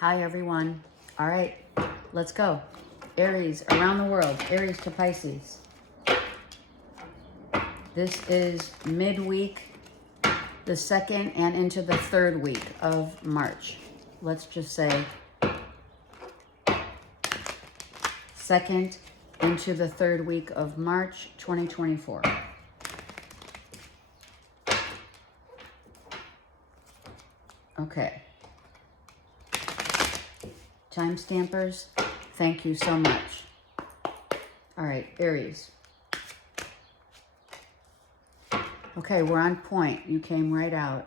Hi, everyone. All right, let's go. Aries around the world, Aries to Pisces. This is midweek, the second and into the third week of March. Let's just say second into the third week of March 2024. Okay. Time stampers, thank you so much. All right, Aries. Okay, we're on point. You came right out.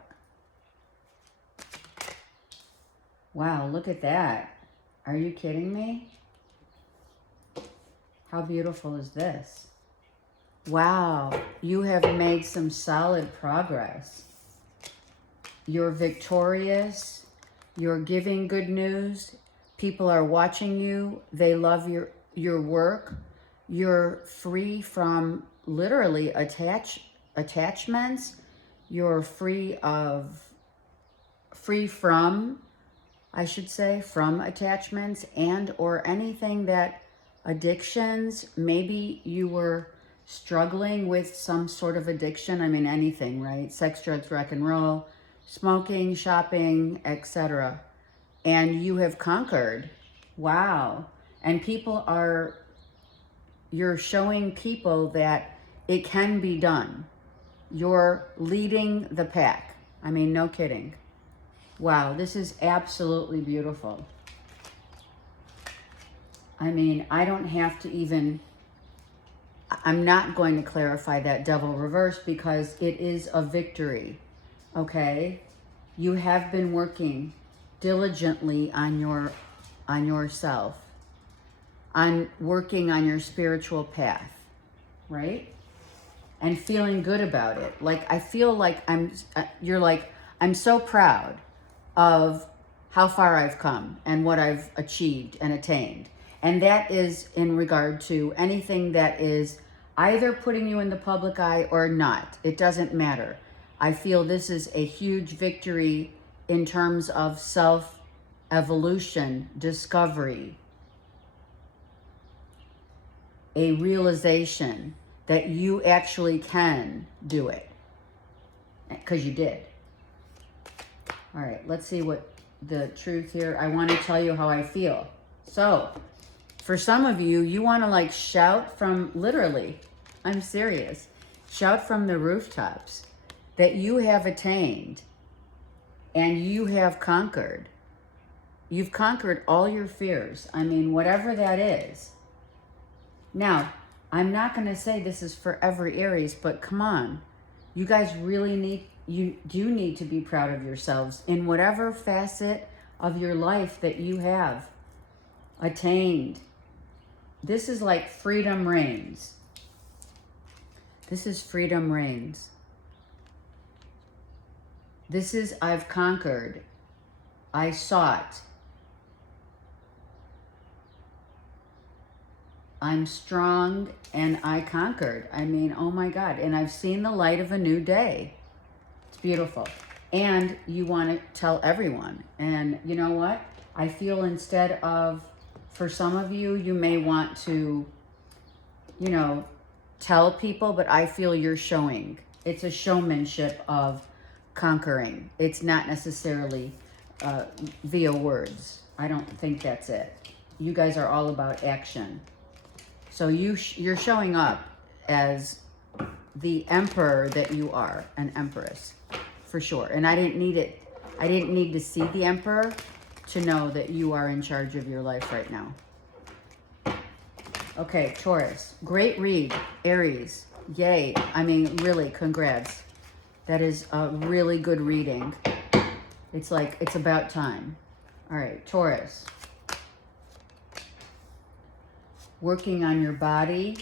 Wow, look at that. Are you kidding me? How beautiful is this? Wow, you have made some solid progress. You're victorious. You're giving good news. People are watching you. They love your work. You're free from literally attachments. You're free from, I should say, from attachments and or anything that addictions. Maybe you were struggling with some sort of addiction. I mean, anything, right? Sex, drugs, rock and roll, smoking, shopping, etc. And you have conquered. Wow. And you're showing people that it can be done. You're leading the pack. I mean, no kidding. Wow, this is absolutely beautiful. I mean, I don't have to even, I'm not going to clarify that devil reverse because it is a victory, okay? You have been working diligently on yourself, on working on your spiritual path, right? And feeling good about it. Like, I feel like you're like, I'm so proud of how far I've come and what I've achieved and attained. And that is in regard to anything that is either putting you in the public eye or not. It doesn't matter. I feel this is a huge victory in terms of self-evolution, discovery, a realization that you actually can do it, because you did. All right, let's see what the truth here. I want to tell you how I feel. So, for some of you, you want to like shout from, literally, I'm serious, shout from the rooftops that you have attained and you have conquered. You've conquered all your fears. I mean, whatever that is. Now, I'm not going to say this is for every Aries, but come on. You guys really you do need to be proud of yourselves in whatever facet of your life that you have attained. This is like freedom reigns. This is freedom reigns. This is I've conquered. I sought. I'm strong and I conquered. I mean, oh my God. And I've seen the light of a new day. It's beautiful. And you want to tell everyone. And you know what? I feel instead of, for some of you, you may want to, you know, tell people, but I feel you're showing. It's a showmanship of conquering. It's not necessarily via words. I don't think that's it. You guys are all about action. So you're showing up as the emperor that you are, an empress, for sure. And I didn't need it. I didn't need to see the emperor to know that you are in charge of your life right now. Okay, Taurus. Great read, Aries. Yay. I mean, really, congrats. That is a really good reading. It's like, it's about time. All right, Taurus. Working on your body.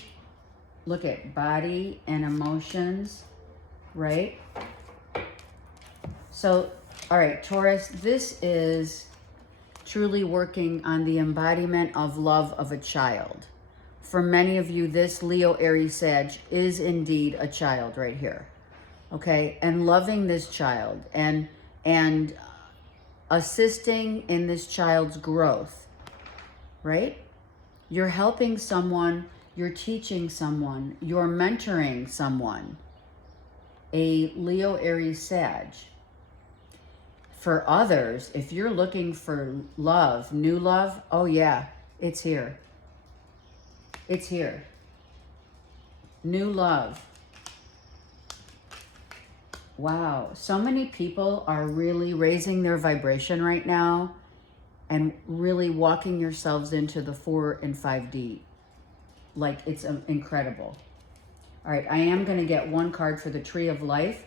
Look at body and emotions, right? So, all right, Taurus, this is truly working on the embodiment of love of a child. For many of you, this Leo, Aries, Sag is indeed a child right here, okay? And loving this child and assisting in this child's growth, right? You're helping someone, you're teaching someone, you're mentoring someone. A Leo, Aries, Sag. For others, if you're looking for love, new love, oh yeah, it's here. It's here. New love. Wow, so many people are really raising their vibration right now and really walking yourselves into the 4 and 5D. Like, it's incredible. All right, I am going to get one card for the Tree of Life.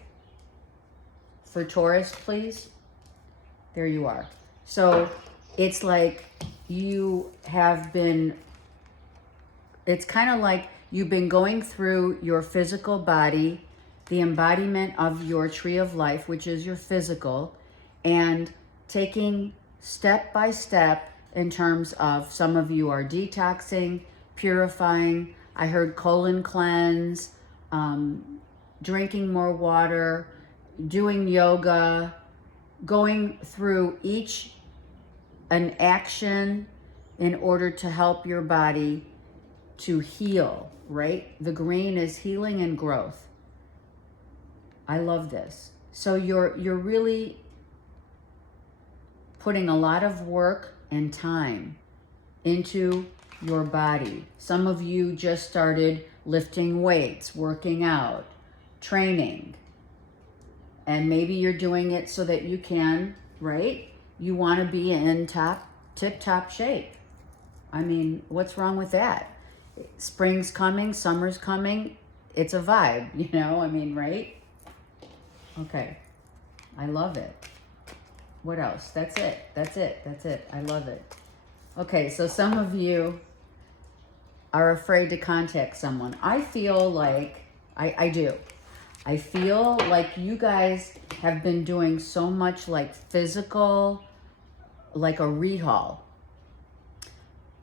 For Taurus, please. There you are. So it's like you have been, it's kind of like you've been going through your physical body, the embodiment of your Tree of Life, which is your physical, and taking step by step in terms of, some of you are detoxing, purifying. I heard colon cleanse, drinking more water, doing yoga, going through each an action in order to help your body to heal, right? The green is healing and growth. I love this. So you're really putting a lot of work and time into your body. Some of you just started lifting weights, working out, training. And maybe you're doing it so that you can, right? You want to be in tip-top shape. I mean, what's wrong with that? Spring's coming, summer's coming. It's a vibe, you know? I mean, right? Okay. I love it. What else? That's it. That's it. That's it. I love it. Okay, so some of you are afraid to contact someone. I feel like, I do. I feel like you guys have been doing so much like physical, like a rehaul,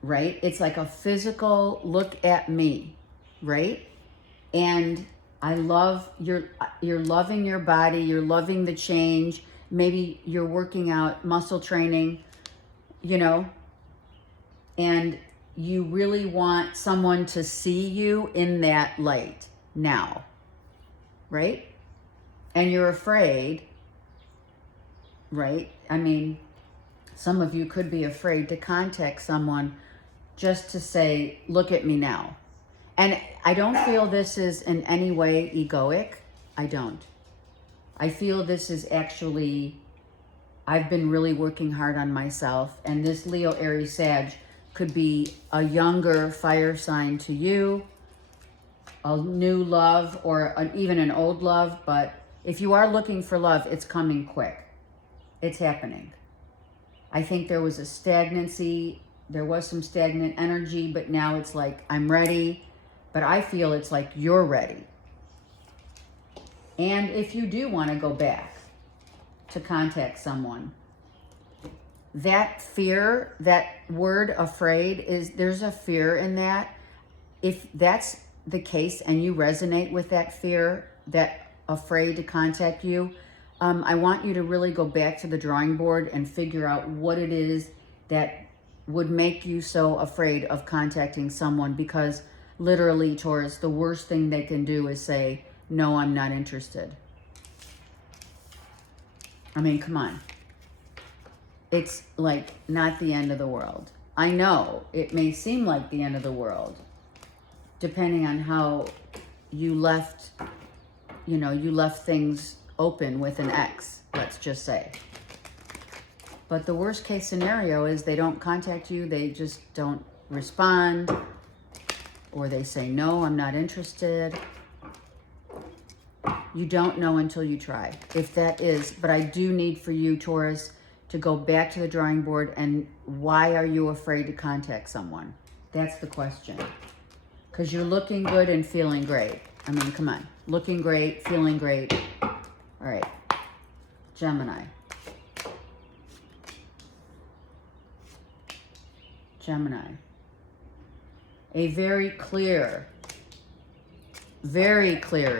right? It's like a physical look at me, right? And I love, you're loving your body, you're loving the change. Maybe you're working out, muscle training, you know, and you really want someone to see you in that light now. Right? And you're afraid, right? I mean, some of you could be afraid to contact someone just to say, look at me now. And I don't feel this is in any way egoic. I don't. I feel this is actually, I've been really working hard on myself. And this Leo, Aries, Sag could be a younger fire sign to you, a new love, or even an old love. But if you are looking for love, it's coming quick. It's happening. I think there was a stagnancy. There was some stagnant energy, but now it's like, I'm ready. But I feel it's like you're ready. And if you do want to go back to contact someone, that fear, that word afraid, is, there's a fear in that. If that's the case and you resonate with that fear, that afraid to contact you, I want you to really go back to the drawing board and figure out what it is that would make you so afraid of contacting someone. Because literally, Taurus, the worst thing they can do is say, no, I'm not interested. I mean, come on. It's like not the end of the world. I know it may seem like the end of the world, depending on how you left, you know, you left things open with an ex, let's just say. But the worst case scenario is they don't contact you, they just don't respond, or they say, no, I'm not interested. You don't know until you try, if that is. But I do need for you, Taurus, to go back to the drawing board. And why are you afraid to contact someone? That's the question. Because you're looking good and feeling great. I mean, come on. Looking great, feeling great. All right. Gemini. Gemini. A very clear,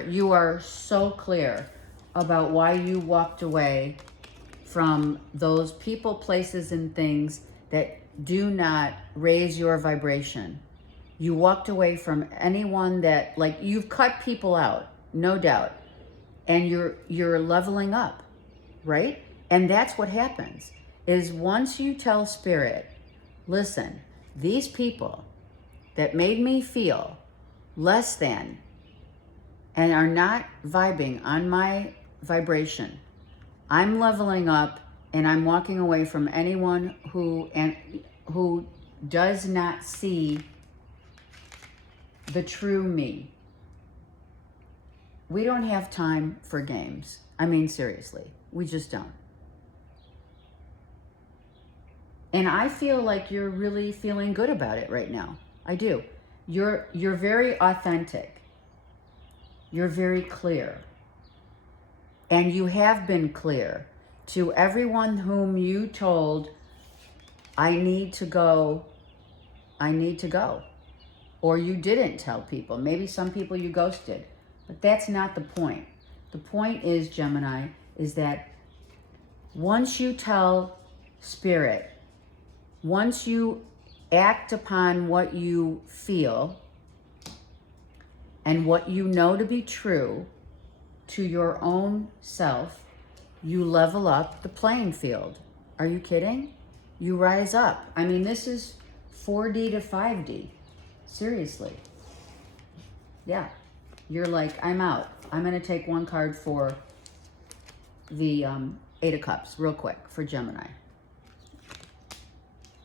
you are so clear about why you walked away from those people, places, and things that do not raise your vibration. You walked away from anyone that, like, you've cut people out, no doubt, and you're leveling up, right? And that's what happens, is once you tell Spirit, listen, these people that made me feel less than and are not vibing on my vibration, I'm leveling up and I'm walking away from anyone who does not see the true me. We don't have time for games. I mean, seriously, we just don't. And I feel like you're really feeling good about it right now. I do. You're very authentic. You're very clear. And you have been clear to everyone whom you told, I need to go. Or you didn't tell people. Maybe some people you ghosted. But that's not the point. The point is, Gemini, is that once you tell Spirit, once you act upon what you feel and what you know to be true to your own self, you level up the playing field. Are you kidding? You rise up. I mean, this is 4D to 5D. Seriously. Yeah. You're like, I'm out. I'm going to take one card for the 8 of Cups real quick for Gemini.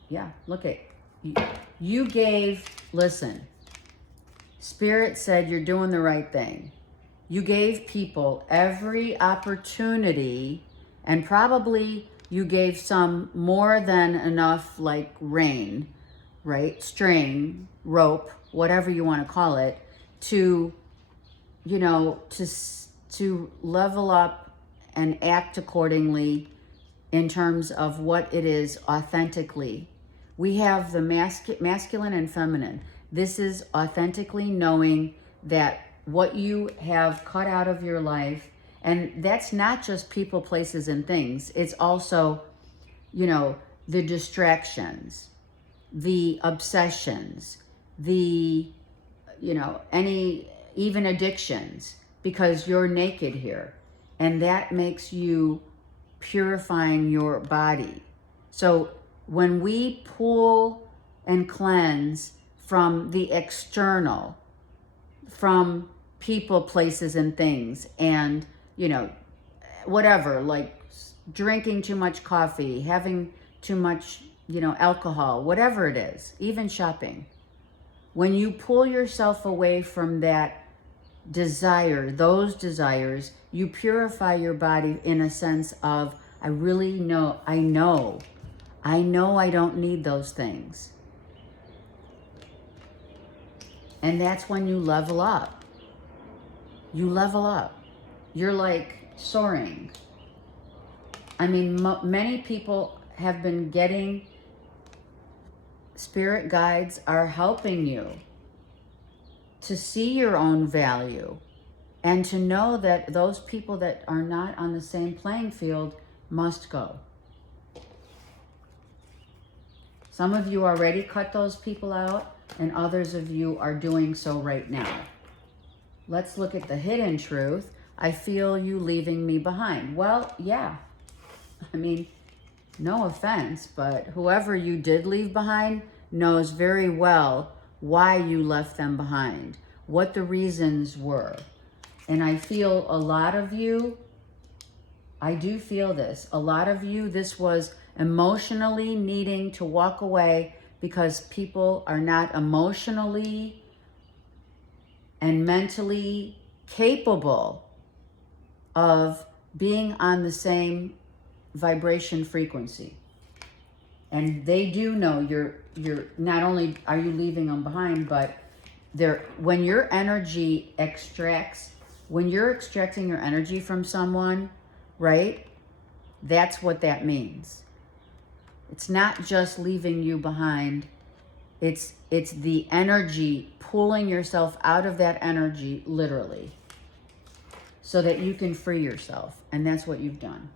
Yeah, look at you gave, listen, Spirit said you're doing the right thing. You gave people every opportunity, and probably you gave some more than enough, like rein, right? String, rope, whatever you want to call it, to, you know, to level up and act accordingly in terms of what it is authentically. We have the masculine and feminine. This is authentically knowing that what you have cut out of your life, and that's not just people, places, and things. It's also, you know, the distractions, the obsessions, the, you know, any, even addictions, because you're naked here. And that makes you purifying your body. So when we pull and cleanse from the external, from people, places, and things, and, you know, whatever, like drinking too much coffee, having too much, you know, alcohol, whatever it is, even shopping. When you pull yourself away from that desire, those desires, you purify your body in a sense of, I really know, I know I don't need those things. And that's when you level up. You level up. You're like soaring. I mean, many people have been getting, spirit guides are helping you to see your own value and to know that those people that are not on the same playing field must go. Some of you already cut those people out, and others of you are doing so right now. Let's look at the hidden truth. I feel you leaving me behind. Well, yeah. I mean, no offense, but whoever you did leave behind knows very well why you left them behind, what the reasons were. And I feel a lot of you, I do feel this, a lot of you, this was emotionally needing to walk away because people are not emotionally and mentally capable of being on the same vibration frequency. And they do know you're not only are you leaving them behind, but when your energy extracts, when you're extracting your energy from someone, right? That's what that means. It's not just leaving you behind. It's the energy, pulling yourself out of that energy, literally, so that you can free yourself. And that's what you've done.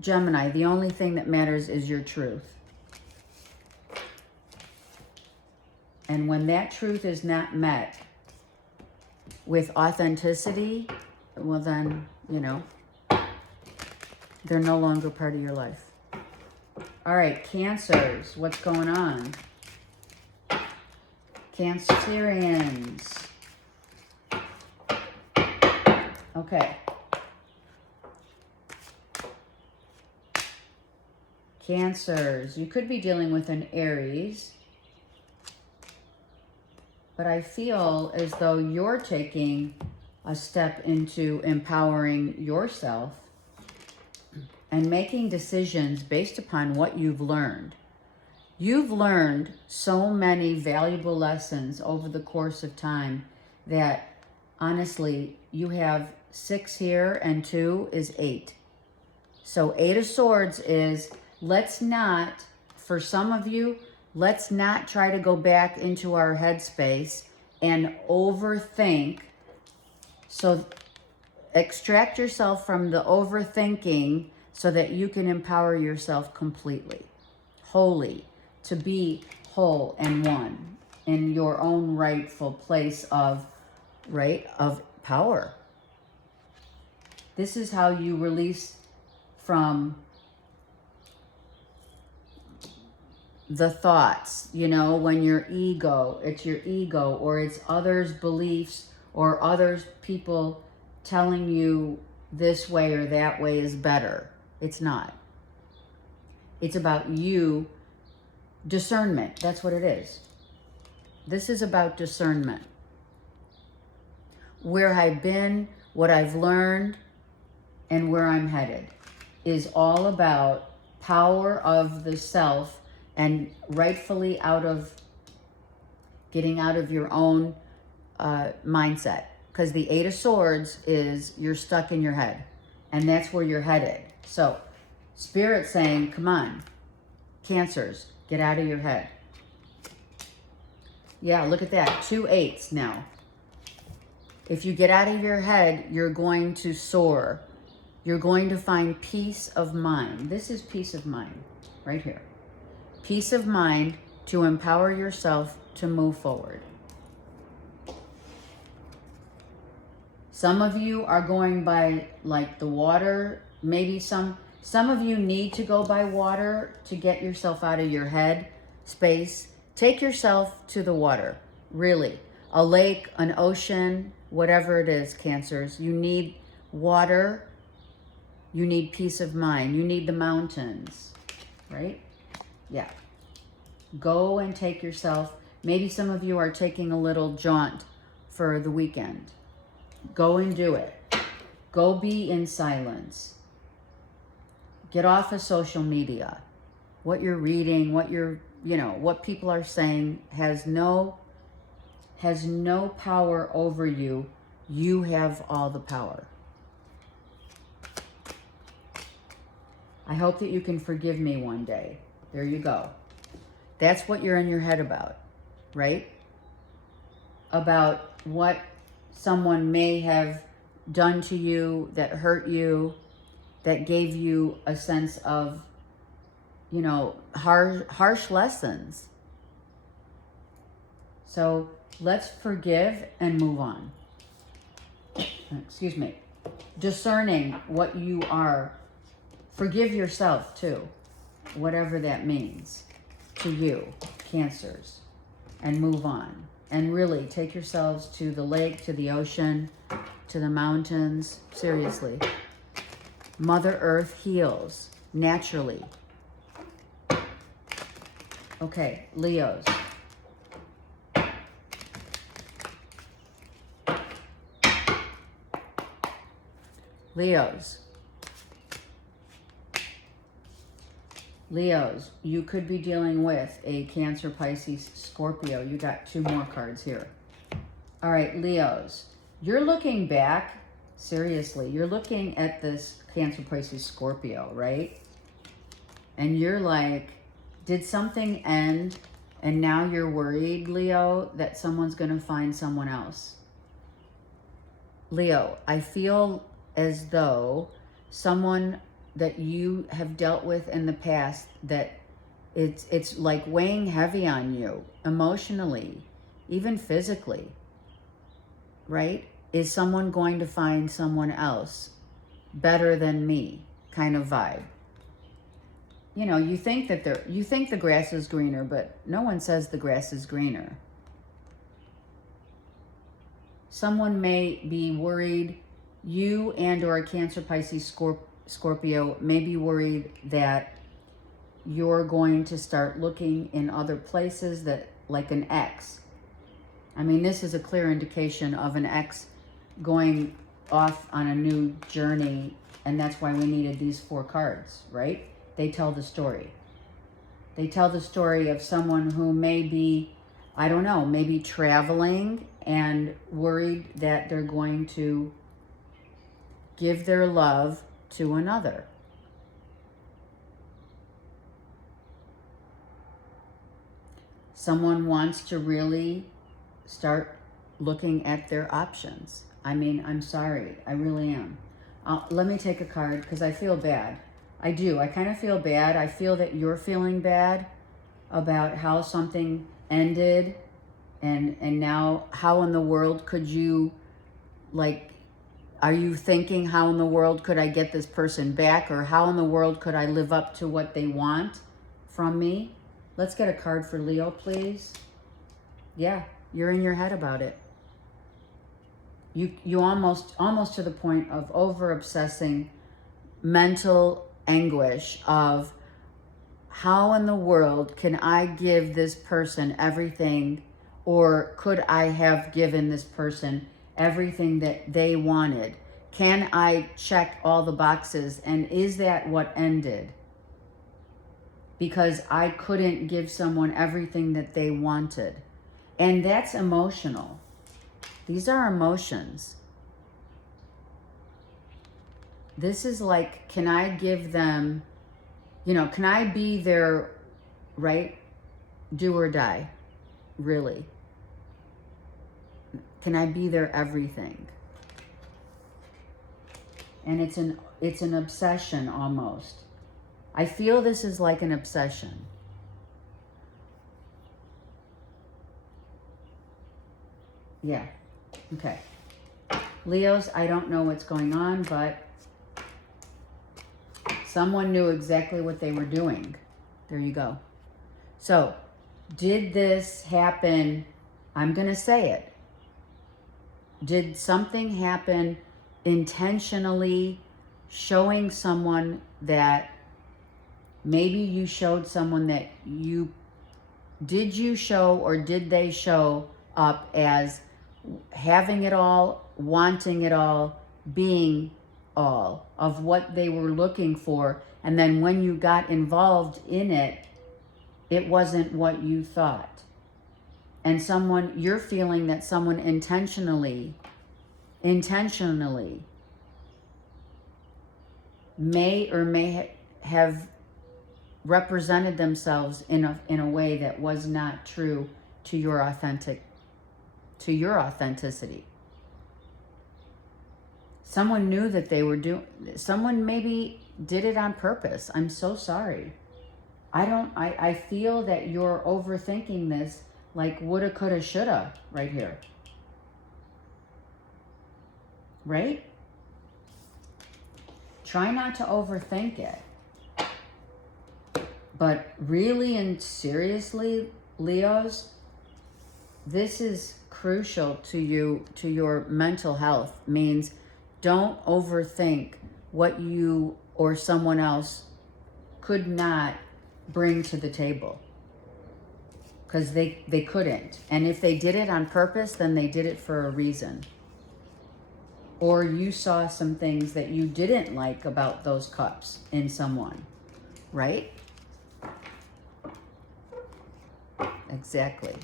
Gemini, the only thing that matters is your truth. And when that truth is not met with authenticity, well then, you know, they're no longer part of your life. All right, Cancers, what's going on? Cancerians. Okay. Cancers, you could be dealing with an Aries, but I feel as though you're taking a step into empowering yourself and making decisions based upon what you've learned. You've learned so many valuable lessons over the course of time that honestly, you have 6 here and 2 is 8. So 8 of Swords is, let's not, for some of you, let's not try to go back into our headspace and overthink. So extract yourself from the overthinking so that you can empower yourself completely, wholly, to be whole and one in your own rightful place of, of power. This is how you release from the thoughts, you know, when your ego, it's your ego or it's others' beliefs or others people telling you this way or that way is better. It's not. It's about you, discernment. That's what it is. This is about discernment. Where I've been, what I've learned, and where I'm headed is all about power of the self and rightfully getting out of your own mindset. Because the 8 of Swords is you're stuck in your head and that's where you're headed. So Spirit's saying, come on, Cancers, get out of your head. Yeah, look at that, 2 8s now. If you get out of your head, you're going to soar. You're going to find peace of mind. This is peace of mind right here. Peace of mind to empower yourself to move forward. Some of you are going by like the water. Maybe some of you need to go by water to get yourself out of your head space. Take yourself to the water, really. A lake, an ocean, whatever it is, Cancers. You need water. You need peace of mind. You need the mountains, right? Yeah. Go and take yourself. Maybe some of you are taking a little jaunt for the weekend. Go and do it. Go be in silence. Get off of social media. What you're reading, what you're, you know, what people are saying has no power over you. You have all the power. I hope that you can forgive me one day. There you go. That's what you're in your head about, right? About what someone may have done to you that hurt you, that gave you a sense of, you know, harsh lessons. So let's forgive and move on. Excuse me. Discerning what you are. Forgive yourself too, whatever that means to you, Cancers, and move on. And really take yourselves to the lake, to the ocean, to the mountains. Seriously. Mother Earth heals naturally. Okay, Leos. Leos, you could be dealing with a Cancer, Pisces, Scorpio. You got 2 more cards here. All right, Leos, you're looking back, seriously, you're looking at this Cancer, Pisces, Scorpio, right? And you're like, did something end? And now you're worried, Leo, that someone's going to find someone else. Leo, I feel as though someone that you have dealt with in the past that it's like weighing heavy on you emotionally, even physically, right? Is someone going to find someone else better than me kind of vibe? You know, you think the grass is greener, but no one says the grass is greener. Someone may be worried, you and or a Cancer, Pisces, Scorpio may be worried that you're going to start looking in other places, that like an ex. I mean, this is a clear indication of an ex going off on a new journey, and that's why we needed these 4 cards, right? They tell the story. They tell the story of someone who may be, I don't know, maybe traveling and worried that they're going to give their love to another. Someone wants to really start looking at their options. I mean, I'm sorry, I really am. Let me take a card because I feel bad. I do, I kind of feel bad. I feel that you're feeling bad about how something ended, and now how in the world could you, like, are you thinking how in the world could I get this person back, or how in the world could I live up to what they want from me? Let's get a card for Leo, please. Yeah, you're in your head about it. You almost to the point of over obsessing, mental anguish of how in the world can I give this person everything, or could I have given this person everything that they wanted? Can I check all the boxes, and is that what ended? Because I couldn't give someone everything that they wanted. And that's emotional. These are emotions. This is like, can I give them, you know, can I be their, right, do or die, really? Can I be their everything? And it's an obsession almost. I feel this is like an obsession. Yeah, okay. Leos, I don't know what's going on, but someone knew exactly what they were doing. There you go. So, did this happen? I'm going to say it. Did something happen intentionally, showing someone that maybe you showed someone that did you show, or did they show up as having it all, wanting it all, being all of what they were looking for, and then when you got involved in it, it wasn't what you thought? And you're feeling that someone intentionally may or may have represented themselves in a way that was not true to your authenticity. Someone knew that they were someone maybe did it on purpose. I'm so sorry. I feel that you're overthinking this, like woulda, coulda, shoulda right here. Right? Try not to overthink it. But really and seriously, Leos, this is crucial to you, to your mental health. Means don't overthink what you or someone else could not bring to the table. Because they couldn't. And if they did it on purpose, then they did it for a reason. Or you saw some things that you didn't like about those cups in someone, right? Exactly.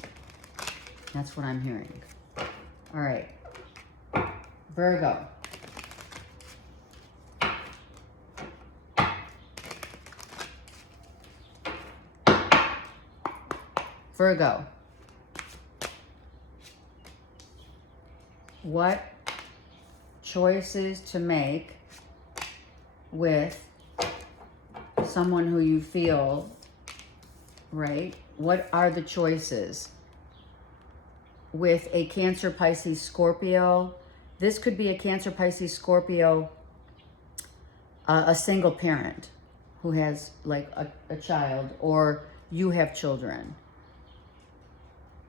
That's what I'm hearing. All right. Virgo. Virgo. What choices to make with someone who you feel, right? What are the choices? With a Cancer, Pisces, Scorpio, this could be a Cancer, Pisces, Scorpio, a single parent who has like a child, or you have children.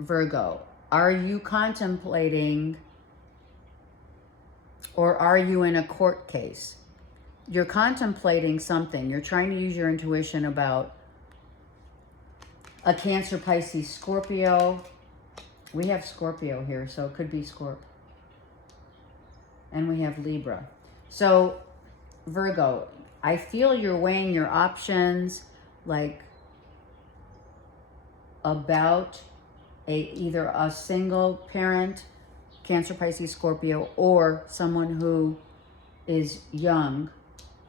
Virgo, are you contemplating, or are you in a court case? You're contemplating something. You're trying to use your intuition about a Cancer, Pisces, Scorpio. We have Scorpio here, so it could be Scorp. And we have Libra. So, Virgo, I feel you're weighing your options, like about either a single parent, Cancer, Pisces, Scorpio, or someone who is young,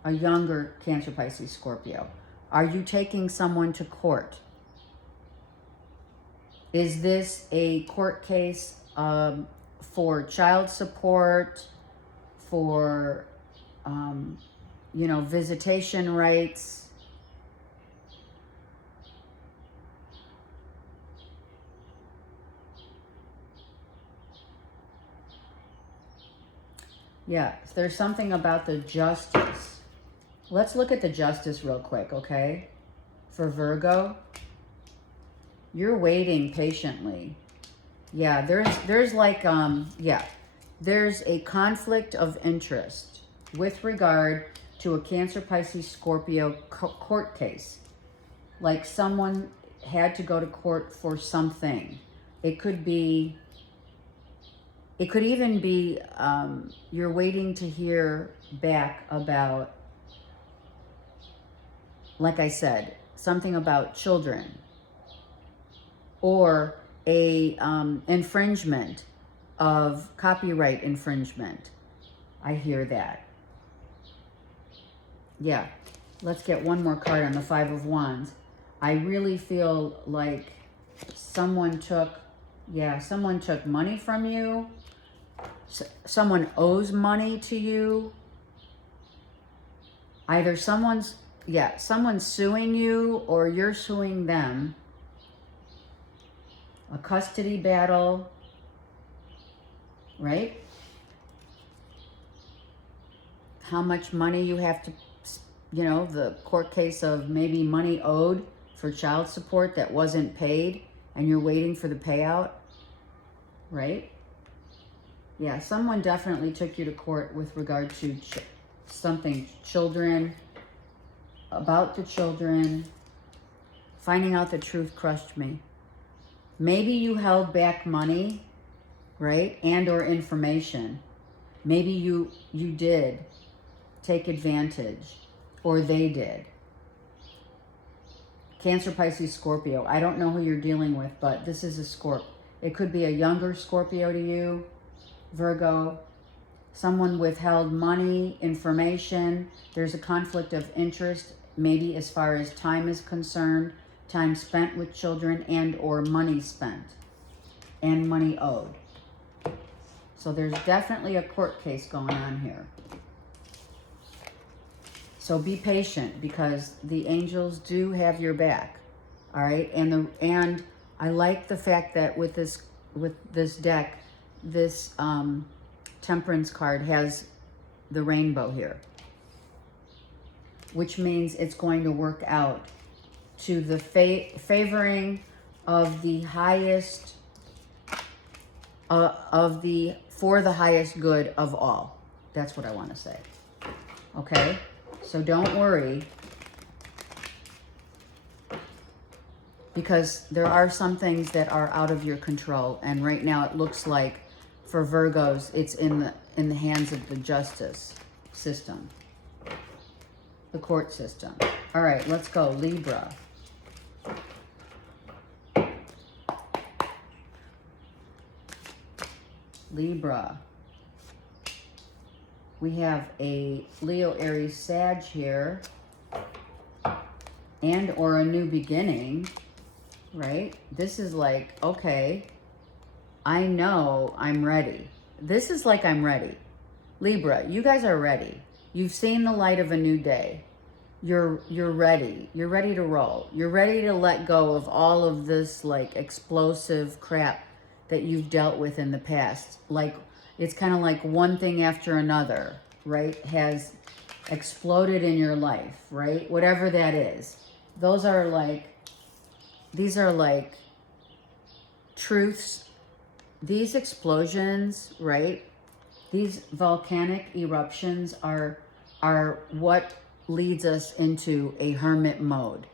a younger Cancer, Pisces, Scorpio. Are you taking someone to court? Is this a court case for child support, for, visitation rights? Yeah, there's something about the justice. Let's look at the justice real quick, okay? For Virgo. You're waiting patiently. Yeah, there's like, there's a conflict of interest with regard to a Cancer, Pisces, Scorpio court case. Like someone had to go to court for something. It could even be, you're waiting to hear back about, like I said, something about children, or a infringement of copyright infringement. I hear that. Yeah, let's get one more card on the Five of Wands. I really feel like someone took money from you. Someone owes money to you. Either someone's suing you, or you're suing them. A custody battle, right? How much money you have to, the court case of maybe money owed for child support that wasn't paid, and you're waiting for the payout, right? Yeah, someone definitely took you to court with regard to children, about the children. Finding out the truth crushed me. Maybe you held back money, right? And or information. Maybe you did take advantage, or they did. Cancer, Pisces, Scorpio. I don't know who you're dealing with, but this is a Scorp. It could be a younger Scorpio to you, Virgo. Someone withheld money, information. There's a conflict of interest, maybe as far as time is concerned. Time spent with children, and or money spent and money owed. So there's definitely a court case going on here. So be patient, because the angels do have your back. All right? And I like the fact that with this deck, this Temperance card has the rainbow here, which means it's going to work out to the favoring of the highest, for the highest good of all. That's what I want to say. Okay? So don't worry, because there are some things that are out of your control, and right now it looks like for Virgos it's in the hands of the justice system, the court system. All right, let's go. Libra. Libra. We have a Leo, Aries, Sag here, and or a new beginning, right? This is like, okay, I know I'm ready. This is like I'm ready. Libra, you guys are ready. You've seen the light of a new day. you're ready. You're ready to roll. You're ready to let go of all of this like explosive crap that you've dealt with in the past. Like, it's kind of like one thing after another, right? Has exploded in your life, right? Whatever that is. These are like truths. These explosions, right? These volcanic eruptions are what leads us into a hermit mode.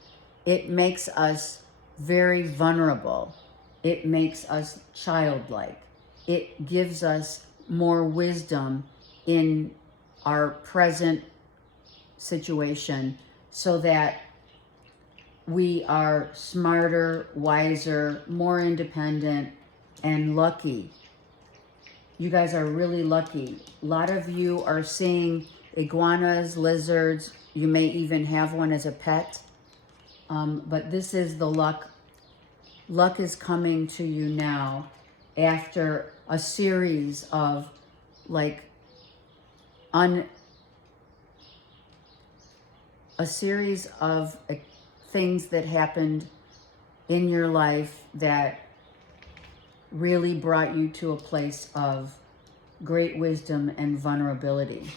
It makes us very vulnerable. It makes us childlike. It gives us more wisdom in our present situation so that we are smarter, wiser, more independent, and lucky. You guys are really lucky. A lot of you are seeing iguanas, lizards. You may even have one as a pet. But this is the luck. Luck is coming to you now after a series of like a series of things that happened in your life that really brought you to a place of great wisdom and vulnerability.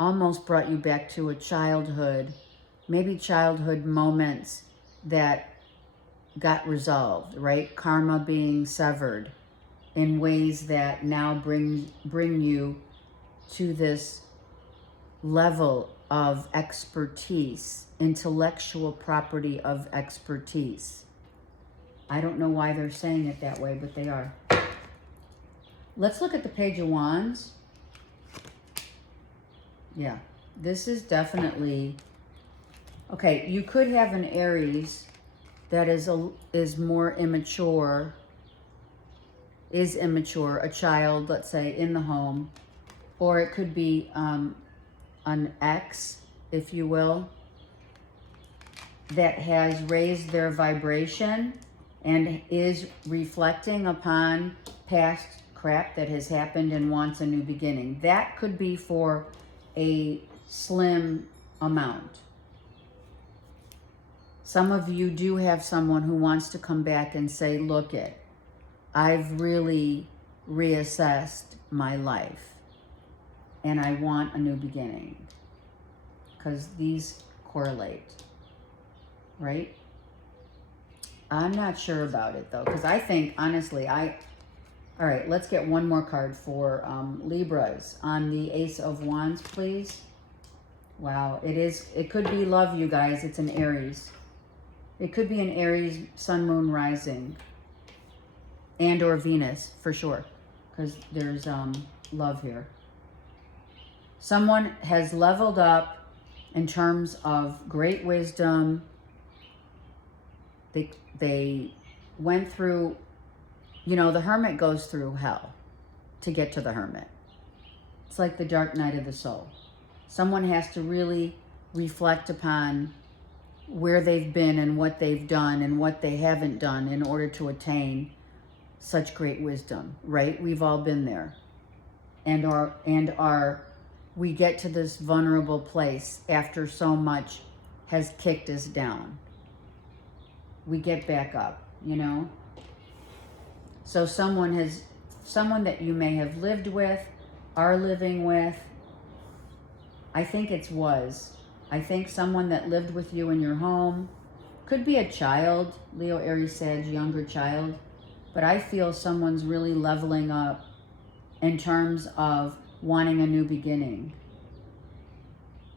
Almost brought you back to a childhood, maybe childhood moments that got resolved, right? Karma being severed in ways that now bring you to this level of expertise, intellectual property of expertise. I don't know why they're saying it that way, but they are. Let's look at the Page of Wands. Yeah, this is definitely... Okay, you could have an Aries that is more immature, a child, let's say, in the home. Or it could be an ex, if you will, that has raised their vibration and is reflecting upon past crap that has happened and wants a new beginning. That could be for a slim amount. Some of you do have someone who wants to come back and say, look it, I've really reassessed my life and I want a new beginning. Because these correlate, right? I'm not sure about it though, because I think, honestly, all right, let's get one more card for Libras on the Ace of Wands, please. Wow, it could be love, you guys. It's an Aries. It could be an Aries, Sun, Moon, Rising, and or Venus, for sure, because there's love here. Someone has leveled up in terms of great wisdom. They went through, you know, the hermit goes through hell to get to the hermit. It's like the dark night of the soul. Someone has to really reflect upon where they've been and what they've done and what they haven't done in order to attain such great wisdom, right? We've all been there. We get to this vulnerable place after so much has kicked us down. We get back up, you know? So someone that you may have lived with, are living with, I think I think someone that lived with you in your home, could be a child, Leo, Aries, Sag, younger child, but I feel someone's really leveling up in terms of wanting a new beginning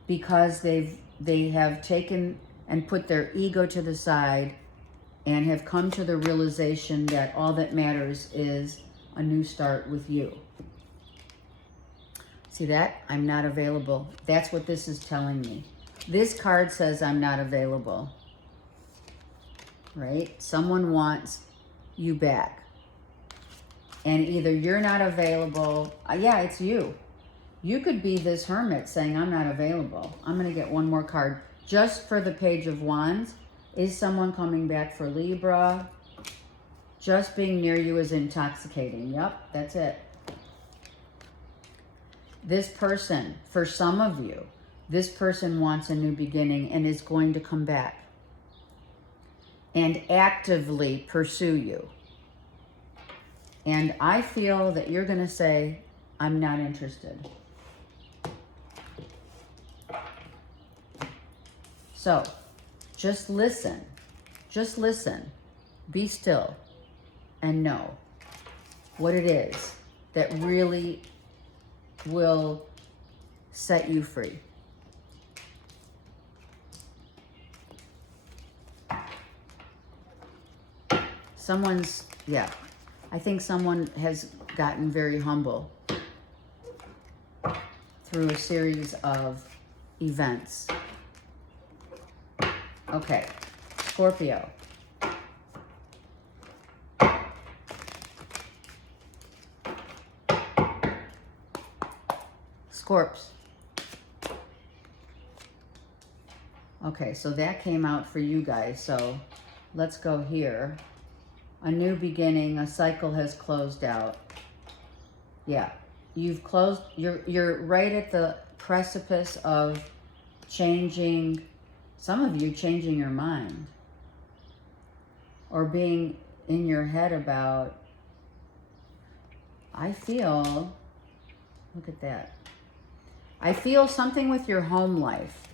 because they have taken and put their ego to the side and have come to the realization that all that matters is a new start with you. See that? I'm not available. That's what this is telling me. This card says I'm not available, right? Someone wants you back. And either you're not available. Yeah, it's you. You could be this hermit saying, I'm not available. I'm going to get one more card just for the Page of Wands. Is someone coming back for Libra? Just being near you is intoxicating. Yep, that's it. This person, for some of you, This person wants a new beginning and is going to come back and actively pursue you. And I feel that you're going to say, I'm not interested. So, just listen. Just listen. Be still and know what it is that really will set you free. I think someone has gotten very humble through a series of events. Okay, Scorpio. Scorps. Okay, so that came out for you guys. So let's go here. A new beginning, a cycle has closed out. Yeah, you've closed, you're right at the precipice of changing, some of you changing your mind or being in your head about, I feel, look at that. I feel something with your home life.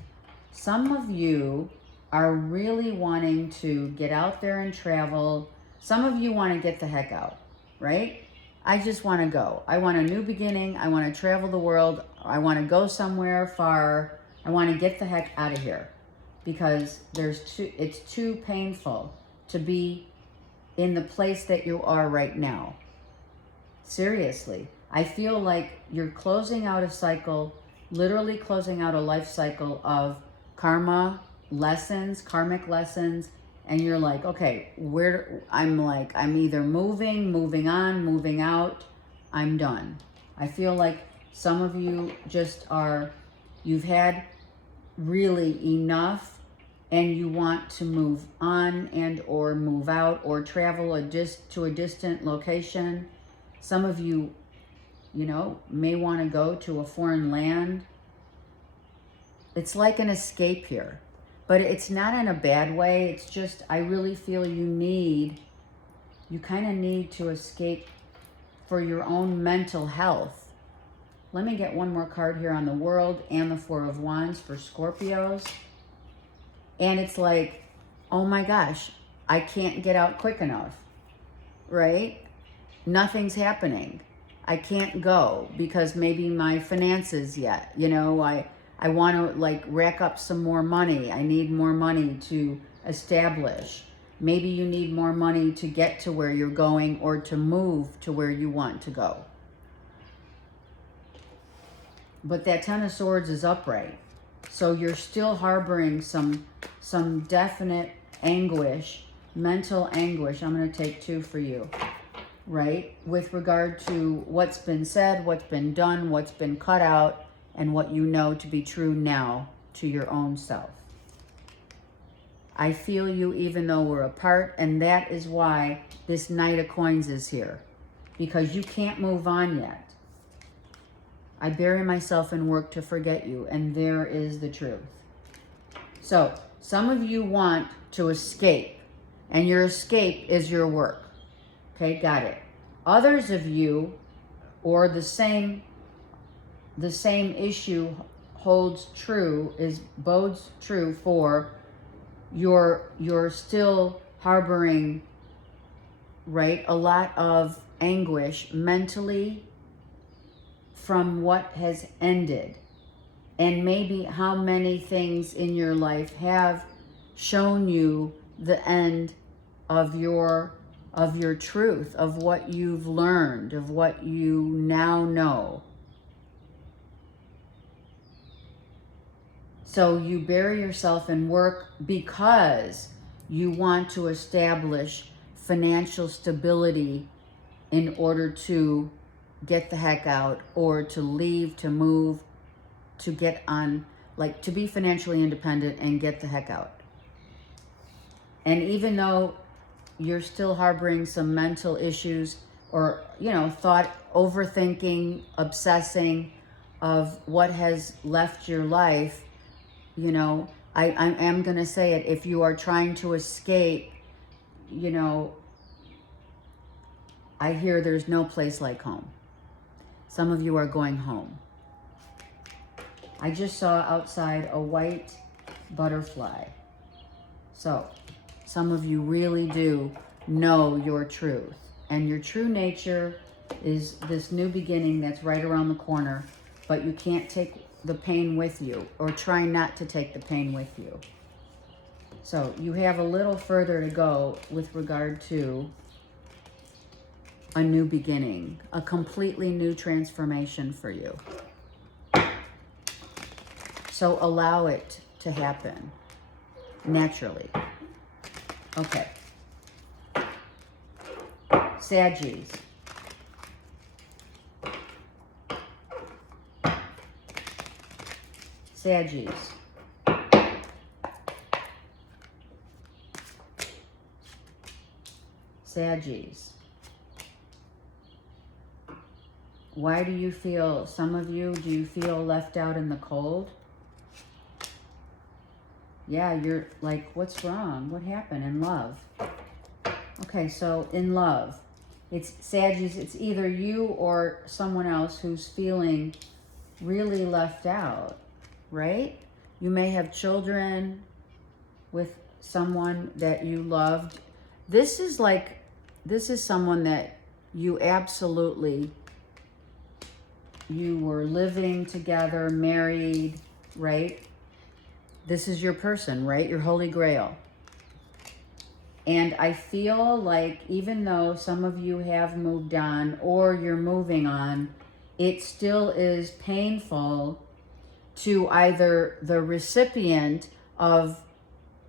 Some of you are really wanting to get out there and travel. Some of you want to get the heck out, right? I just want to go. I want a new beginning. I want to travel the world. I want to go somewhere far. I want to get the heck out of here because it's too painful to be in the place that you are right now. Seriously, I feel like you're closing out a cycle, literally closing out a life cycle of karmic lessons, and you're like, okay, I'm either moving on, moving out, I'm done. I feel like some of you you've had really enough and you want to move on and or move out or travel to a distant location. Some of you, may want to go to a foreign land. It's like an escape here. But it's not in a bad way. It's just, I really feel you kind of need to escape for your own mental health. Let me get one more card here on the World and the Four of Wands for Scorpios. And it's like, oh my gosh, I can't get out quick enough, right? Nothing's happening. I can't go because maybe my finances yet, I want to rack up some more money. I need more money to establish. Maybe you need more money to get to where you're going or to move to where you want to go. But that Ten of Swords is upright. So you're still harboring some definite anguish, mental anguish. I'm going to take 2 for you, right? With regard to what's been said, what's been done, what's been cut out, and what you know to be true now to your own self. I feel you even though we're apart, and that is why this Knight of Coins is here, because you can't move on yet. I bury myself in work to forget you, and there is the truth. So, some of you want to escape, and your escape is your work. Okay, got it. Others of you, or the same issue bodes true for you're still harboring, right, a lot of anguish mentally from what has ended. And maybe how many things in your life have shown you the end of your truth, of what you've learned, of what you now know. So you bury yourself in work because you want to establish financial stability in order to get the heck out or to leave, to move, to get on, to be financially independent and get the heck out. And even though you're still harboring some mental issues or, overthinking, obsessing, of what has left your life, you know, I am going to say it. If you are trying to escape, you know, I hear there's no place like home. Some of you are going home. I just saw outside a white butterfly. So some of you really do know your truth. And your true nature is this new beginning that's right around the corner, but you can't take the pain with you, or try not to take the pain with you. So you have a little further to go with regard to a new beginning, a completely new transformation for you. So allow it to happen naturally. Okay. Saggies. Saggies. Saggies. Why do you feel, some of you, do you feel left out in the cold? Yeah, you're like, what's wrong? What happened in love? Okay, so in love, it's Saggies, it's either you or someone else who's feeling really left out, right? You may have children with someone that you loved. This is someone that you absolutely, you were living together, married, right? This is your person, right? Your Holy Grail. And I feel like even though some of you have moved on or you're moving on, it still is painful to either the recipient of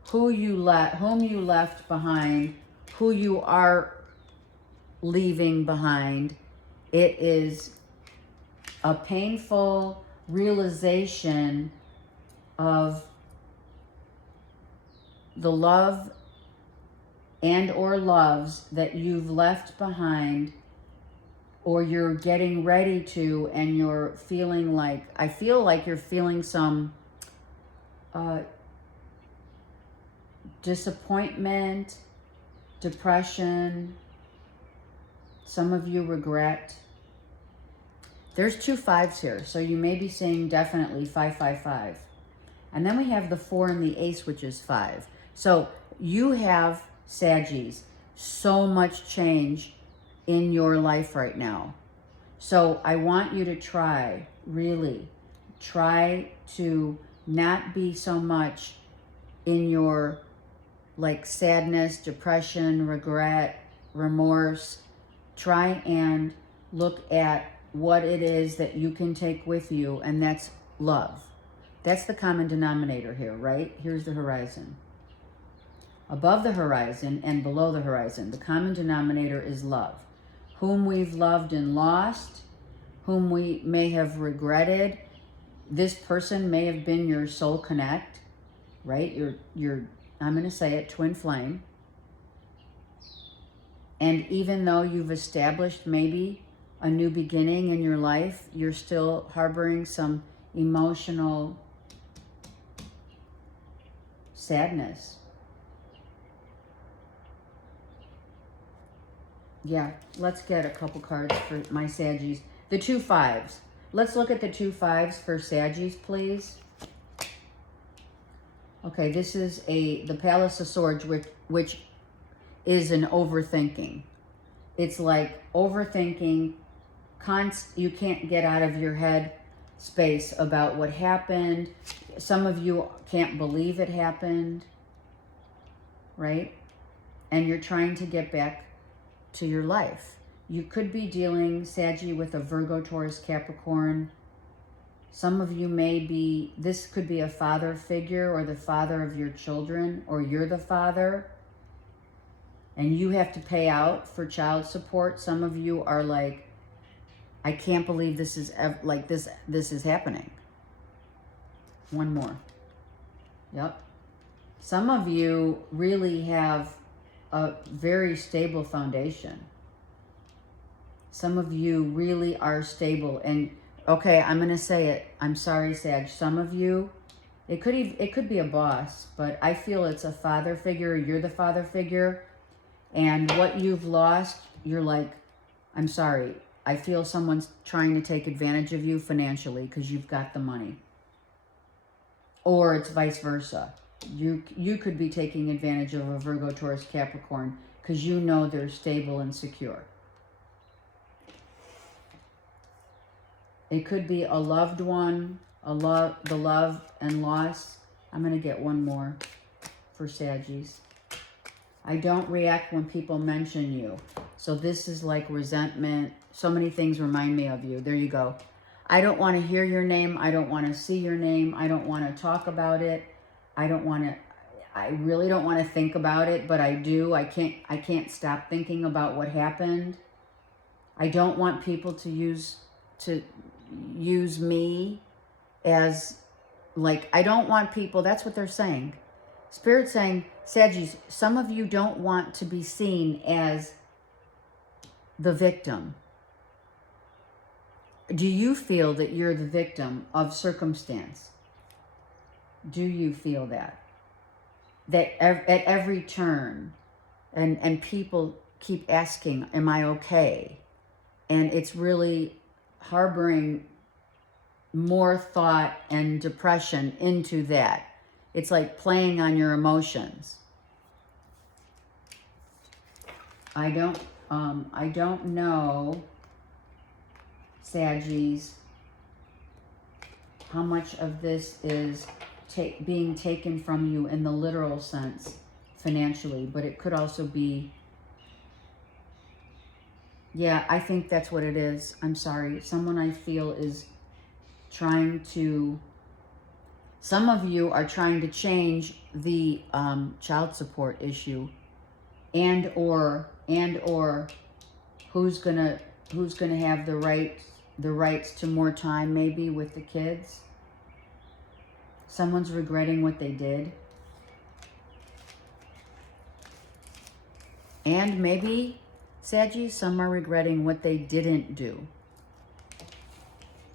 whom you left behind, who you are leaving behind. It is a painful realization of the love and or loves that you've left behind, or you're getting ready to, and you're feeling like, I feel like you're feeling some disappointment, depression, some of you regret. There's 2 5s here, so you may be saying definitely 5, 5, 5. And then we have the 4 and the ace, which is 5. So you have, Saggies, so much change in your life right now. So I want you to try, really, try to not be so much in your like sadness, depression, regret, remorse. Try and look at what it is that you can take with you, and that's love. That's the common denominator here, right? Here's the horizon. Above the horizon and below the horizon, the common denominator is love. Whom we've loved and lost, whom we may have regretted. This person may have been your soul connect, right? Your I'm going to say it, twin flame. And even though you've established maybe a new beginning in your life, you're still harboring some emotional sadness. Yeah, let's get a couple cards for my Saggies. The 2 5s. Let's look at the 2 5s for Saggies, please. Okay, this is the Palace of Swords, which is an overthinking. It's like overthinking. You can't get out of your head space about what happened. Some of you can't believe it happened, right? And you're trying to get back to your life. You could be dealing, Saggy, with a Virgo, Taurus, Capricorn. Some of you may be, this could be a father figure or the father of your children, or you're the father and you have to pay out for child support. Some of you are like, I can't believe this is like this is happening. One more. Yep. Some of you really have a very stable foundation. Some of you really are stable, and Okay, I'm going to say it. I'm sorry, Sag. Some of you, it could be a boss, but I feel it's a father figure. You're the father figure. And what you've lost, you're like, I'm sorry. I feel someone's trying to take advantage of you financially because you've got the money. Or it's vice versa. You could be taking advantage of a Virgo, Taurus, Capricorn because you know they're stable and secure. It could be a loved one, the love and loss. I'm going to get one more for Saggies. I don't react when people mention you. So this is like resentment. So many things remind me of you. There you go. I don't want to hear your name. I don't want to see your name. I don't want to talk about it. I really don't want to think about it, but I do. I can't stop thinking about what happened. I don't want people to use me as, like, I don't want people, that's what they're saying. Spirit's saying, Saggies, some of you don't want to be seen as the victim. Do you feel that you're the victim of circumstance? Do you feel that? That at every turn, and people keep asking, am I okay? And it's really harboring more thought and depression into that. It's like playing on your emotions. I don't know, Saggies, how much of this is being taken from you in the literal sense financially, but it could also be, yeah, I think that's what it is. I'm sorry. Someone I feel is trying to, some of you are trying to change the child support issue, and or who's gonna have the rights to more time maybe with the kids. Someone's regretting what they did. And maybe, Saggy, some are regretting what they didn't do.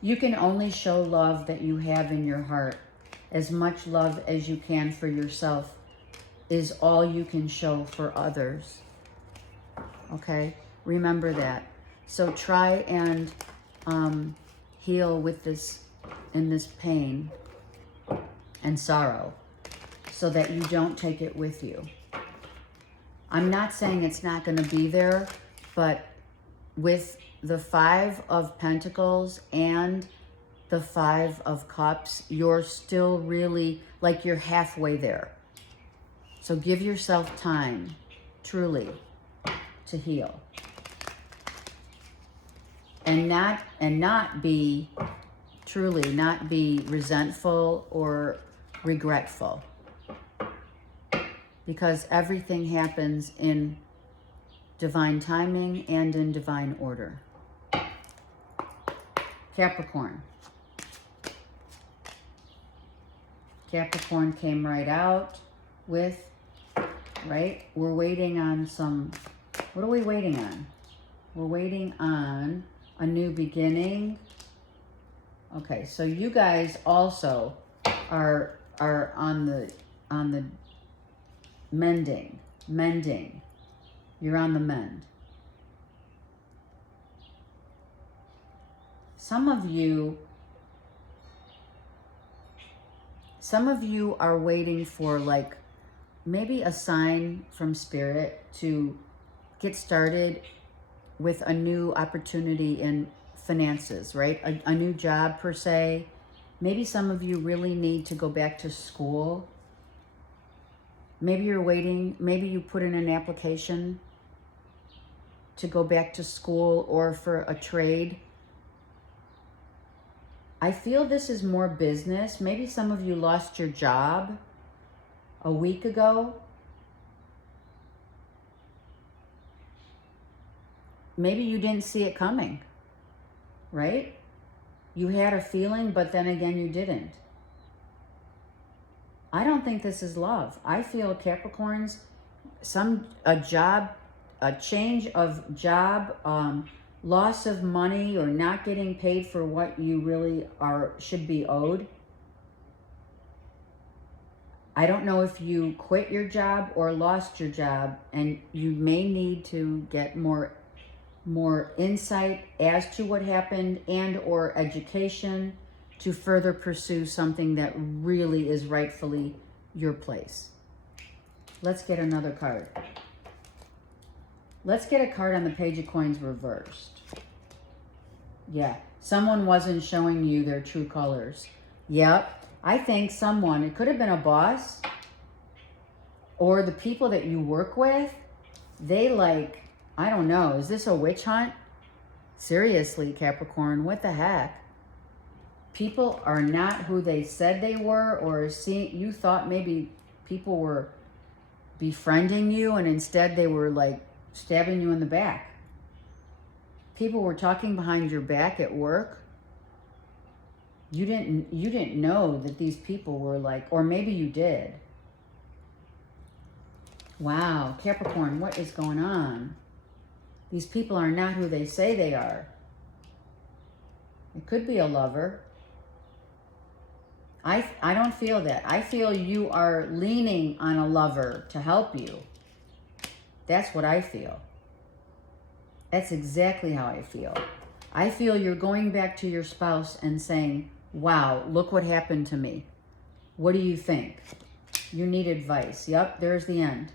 You can only show love that you have in your heart. As much love as you can for yourself is all you can show for others. Okay? Remember that. So try and heal with this, in this pain and sorrow, so that you don't take it with you. I'm not saying it's not going to be there, but with the 5 of Pentacles and the 5 of Cups, you're still really, like, you're halfway there. So give yourself time, truly, to heal. And not be, truly, not be resentful or regretful. Because everything happens in divine timing and in divine order. Capricorn. Capricorn came right out with, right? We're waiting on some, what are we waiting on? We're waiting on a new beginning. Okay, so you guys also are on the mending. You're on the mend. Some of you are waiting for, like, maybe a sign from Spirit to get started with a new opportunity in finances, right? A new job per se. Maybe some of you really need to go back to school. Maybe you're waiting, maybe you put in an application to go back to school or for a trade. I feel this is more business. Maybe some of you lost your job a week ago. Maybe you didn't see it coming, right? You had a feeling, but then again, you didn't. I don't think this is love. I feel Capricorns, a change of job, loss of money or not getting paid for what you really should be owed. I don't know if you quit your job or lost your job, and you may need to get more insight as to what happened and or education to further pursue something that really is rightfully your place. Let's get another card. Let's get a card on the Page of Coins reversed. Yeah, someone wasn't showing you their true colors. Yep. I think someone, it could have been a boss or the people that you work with, they like, I don't know, is this a witch hunt? Seriously, Capricorn, what the heck? People are not who they said they were, or you thought maybe people were befriending you and instead they were like stabbing you in the back. People were talking behind your back at work. You didn't know that these people were like, or maybe you did. Wow, Capricorn, what is going on? These people are not who they say they are. It could be a lover. I don't feel that. I feel you are leaning on a lover to help you. That's what I feel. That's exactly how I feel. I feel you're going back to your spouse and saying, wow, look what happened to me. What do you think? You need advice. Yep, there's the end.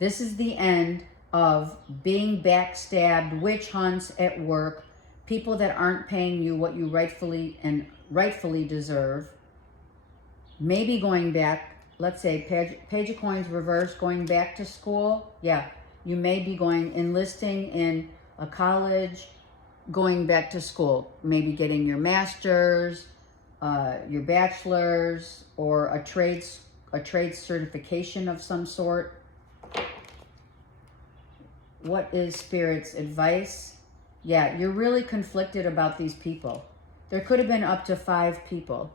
This is the end of being backstabbed, witch hunts at work, people that aren't paying you what you rightfully deserve. Maybe going back, let's say Page of Coins reverse, going back to school. Yeah, you may be enlisting in a college, going back to school, maybe getting your master's, your bachelor's, or a trade certification of some sort. What is Spirit's advice? Yeah, you're really conflicted about these people. There could have been up to 5 people.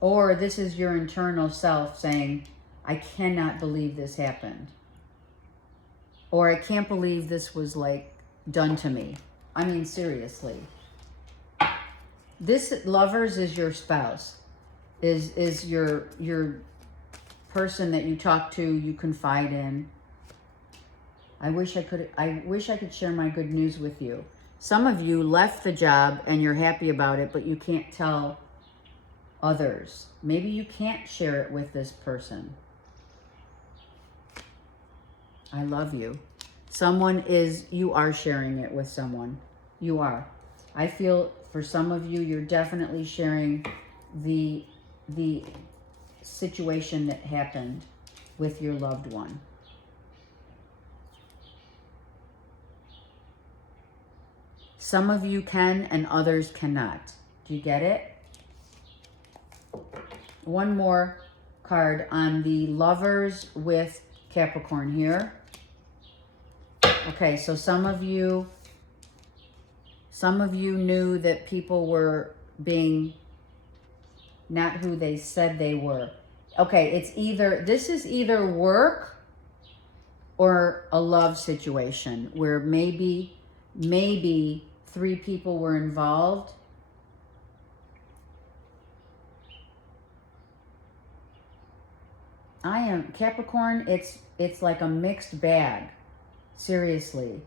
Or this is your internal self saying, I cannot believe this happened. Or I can't believe this was like done to me. I mean, seriously. This lovers is your spouse, is your person that you talk to, you confide in. I wish I could share my good news with you. Some of you left the job and you're happy about it, but you can't tell others. Maybe you can't share it with this person. I love you. You are sharing it with someone. You are. I feel for some of you, you're definitely sharing the situation that happened with your loved one. Some of you can and others cannot. Do you get it? One more card on the lovers with Capricorn here. Okay, so some of you knew that people were being not who they said they were. Okay, this is either work or a love situation where maybe 3 people were involved. Capricorn, it's like a mixed bag. Seriously.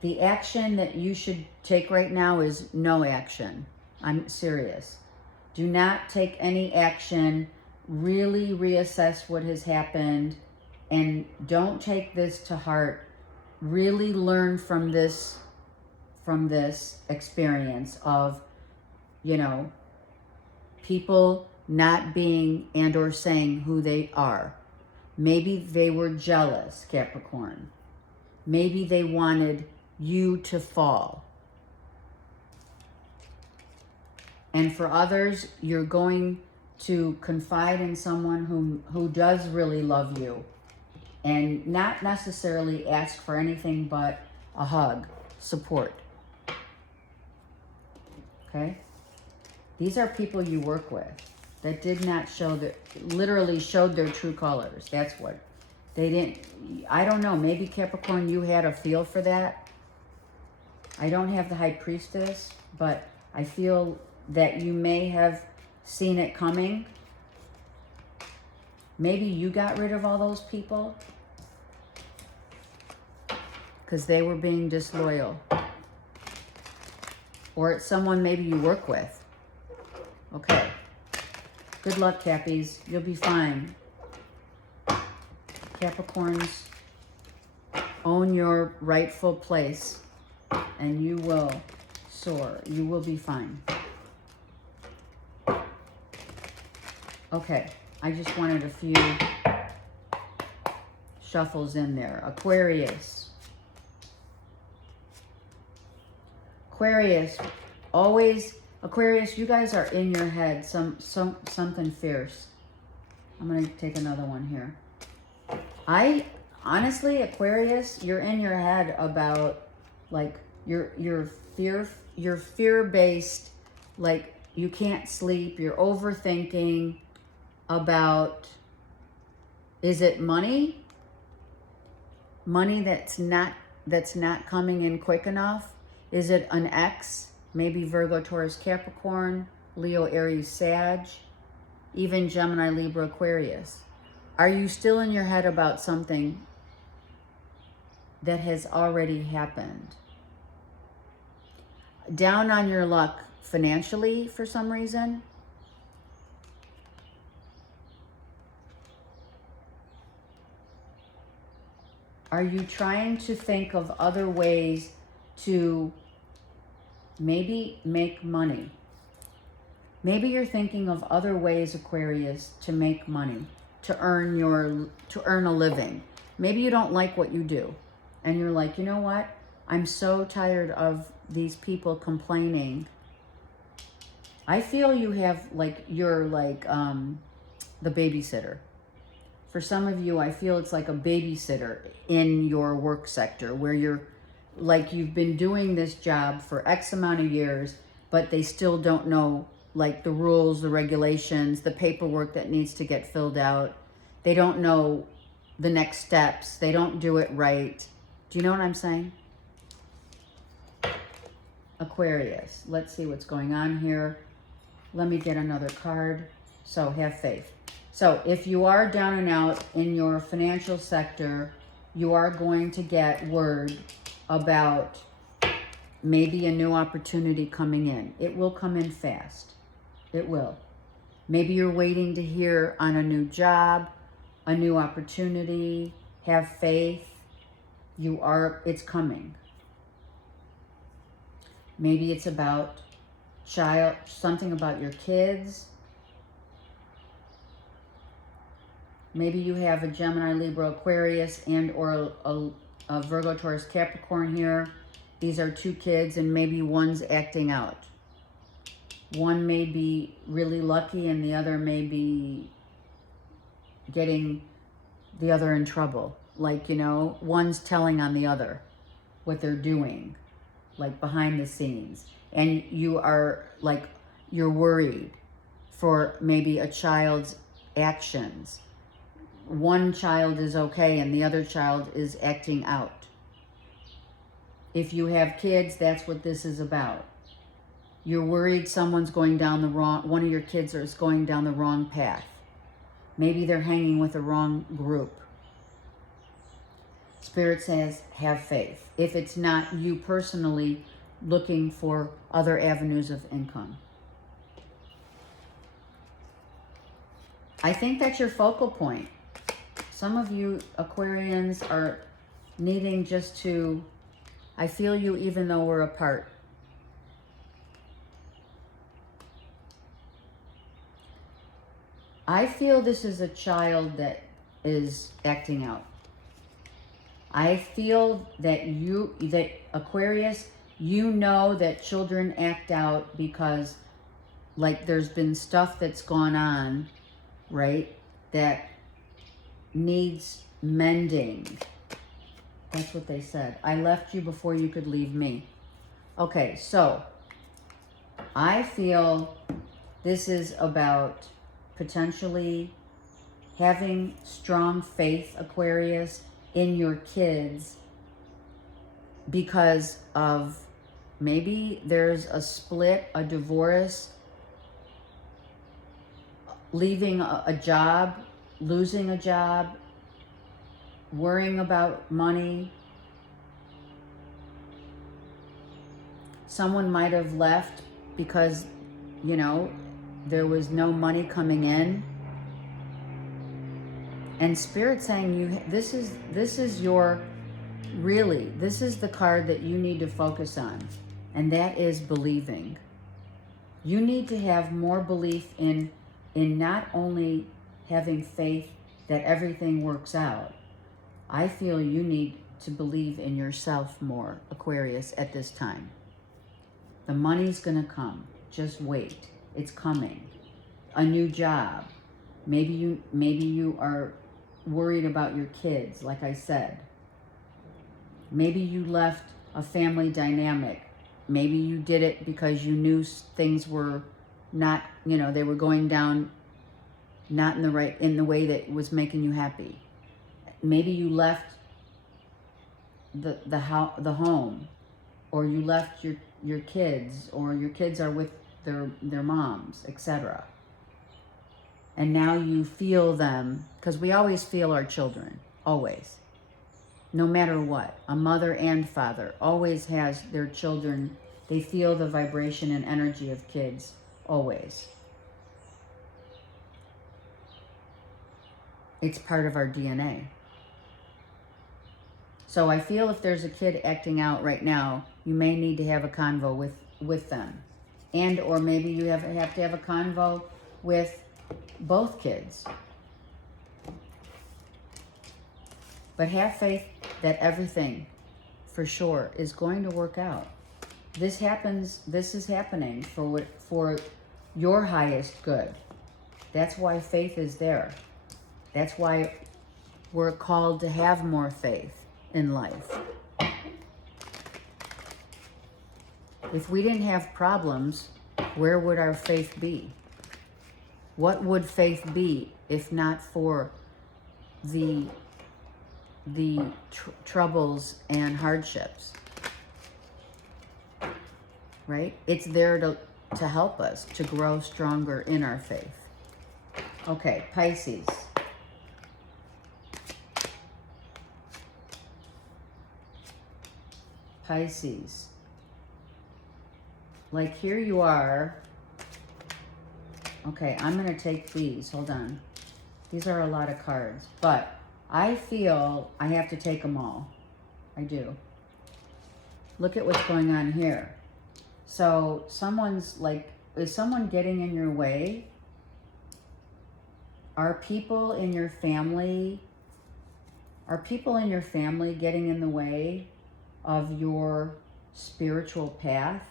The action that you should take right now is no action. I'm serious. Do not take any action. Really reassess what has happened and don't take this to heart. Really learn from this experience of, people not being and or saying who they are. Maybe they were jealous, Capricorn. Maybe they wanted you to fall. And for others, you're going to confide in someone who does really love you and not necessarily ask for anything but a hug, support. Okay? These are people you work with that did not literally showed their true colors. That's what they didn't. I don't know. Maybe Capricorn, you had a feel for that. I don't have the High Priestess, but I feel that you may have seen it coming. Maybe you got rid of all those people because they were being disloyal. Or it's someone maybe you work with. Okay. Good luck, Cappies. You'll be fine. Capricorns, own your rightful place and you will soar. You will be fine. Okay. I just wanted a few shuffles in there. Aquarius. Aquarius, always, Aquarius, you guys are in your head, something fierce. I'm going to take another one here. Honestly, Aquarius, you're in your head about, like, your fear-based, like, you can't sleep, you're overthinking about, is it money? Money that's not coming in quick enough? Is it an ex? Maybe Virgo, Taurus, Capricorn, Leo, Aries, Sag, even Gemini, Libra, Aquarius. Are you still in your head about something that has already happened? Down on your luck financially for some reason? Are you trying to think of other ways to maybe make money? Maybe you're thinking of other ways, Aquarius, to make money, to earn a living. Maybe you don't like what you do and you're like, you know what? I'm so tired of these people complaining. I feel you have you're the babysitter. For some of you, I feel it's like a babysitter in your work sector where you've been doing this job for X amount of years, but they still don't know the rules, the regulations, the paperwork that needs to get filled out. They don't know the next steps. They don't do it right. Do you know what I'm saying? Aquarius, let's see what's going on here. Let me get another card. So have faith. So if you are down and out in your financial sector, you are going to get word about maybe a new opportunity coming in. It will come in fast. It will. Maybe you're waiting to hear on a new job, a new opportunity. Have faith. It's coming. Maybe it's about something about your kids. Maybe you have a Gemini, Libra, Aquarius, and or a Virgo, Taurus, Capricorn here. These are two kids and maybe one's acting out. One may be really lucky and the other may be getting the other in trouble. One's telling on the other what they're doing, behind the scenes. And you are you're worried for maybe a child's actions. One child is okay and the other child is acting out. If you have kids, that's what this is about. You're worried someone's going down one of your kids is going down the wrong path. Maybe they're hanging with the wrong group. Spirit says, have faith. If it's not you personally looking for other avenues of income. I think that's your focal point. Some of you Aquarians are needing just to, I feel you even though we're apart. I feel this is a child that is acting out. I feel that Aquarius, you know that children act out because there's been stuff that's gone on, right? That needs mending. That's what they said. I left you before you could leave me. Okay, so I feel this is about potentially having strong faith, Aquarius, in your kids because of Maybe there's a split, a divorce, leaving a job, losing a job, worrying about money. Someone might have left because, you know, there was no money coming in. And Spirit saying this is your, really, this is the card that you need to focus on. And that is believing. You need to have more belief in not only having faith that everything works out. I feel you need to believe in yourself more, Aquarius, at this time. The money's going to come. Just wait. It's coming. A new job. Maybe you are worried about your kids, like I said. Maybe you left a family dynamic. Maybe you did it because you knew things were not, you know, they were going down not in the way that was making you happy. Maybe you left the home, or you left your kids, or your kids are with their moms, etc. And now you feel them, because we always feel our children, always. No matter what, a mother and father always has their children. They feel the vibration and energy of kids, always. It's part of our DNA. So I feel if there's a kid acting out right now, you may need to have a convo with them. And or maybe you have to have a convo with both kids. But have faith that everything, for sure, is going to work out. This is happening for your highest good. That's why faith is there. That's why we're called to have more faith in life. If we didn't have problems, where would our faith be? What would faith be if not for the troubles and hardships? Right? It's there to help us to grow stronger in our faith. Okay, Pisces. Pisces. Like, here you are. Okay, I'm going to take these. Hold on. These are a lot of cards. But I feel I have to take them all. I do. Look at what's going on here. So someone's like, is someone getting in your way? Are people in your family getting in the way of your spiritual path?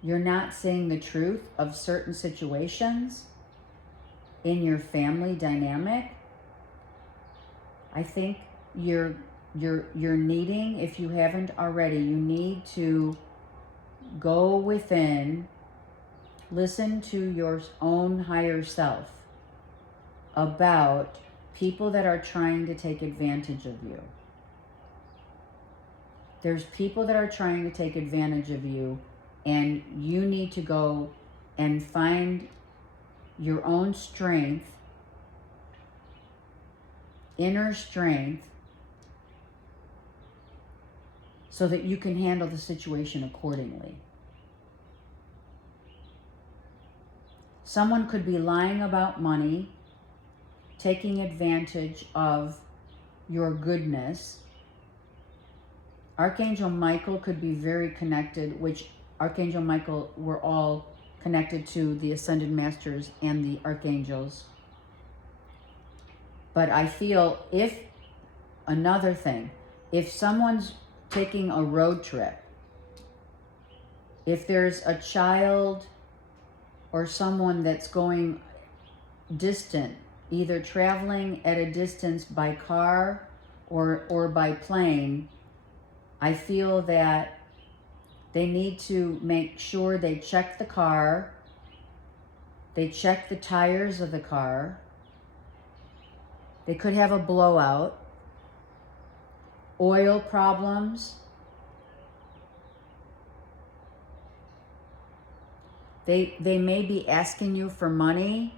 You're not seeing the truth of certain situations in your family dynamic. I think you're needing, if you haven't already, you need to go within, listen to your own higher self about people that are trying to take advantage of you. There's people that are trying to take advantage of you, and you need to go and find your own strength, inner strength, so that you can handle the situation accordingly. Someone could be lying about money, taking advantage of your goodness. Archangel Michael could be very connected, which Archangel Michael, we're all connected to the Ascended Masters and the Archangels. But I feel another thing, if someone's taking a road trip, if there's a child or someone that's going distant, either traveling at a distance by car or by plane, I feel that they need to make sure they check the car, They check the tires of the car. They could have a blowout. Oil problems. They may be asking you for money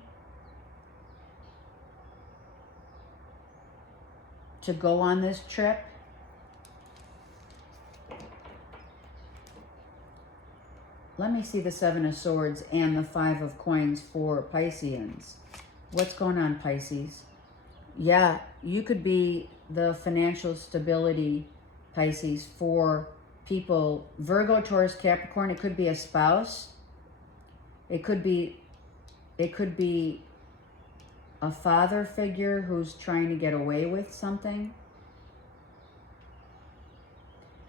to go on this trip. Let me see the Seven of Swords and the Five of Coins for Pisceans. What's going on, Pisces? Yeah, you could be the financial stability, Pisces, for people. Virgo, Taurus, Capricorn. It could be a spouse. It could be a father figure who's trying to get away with something.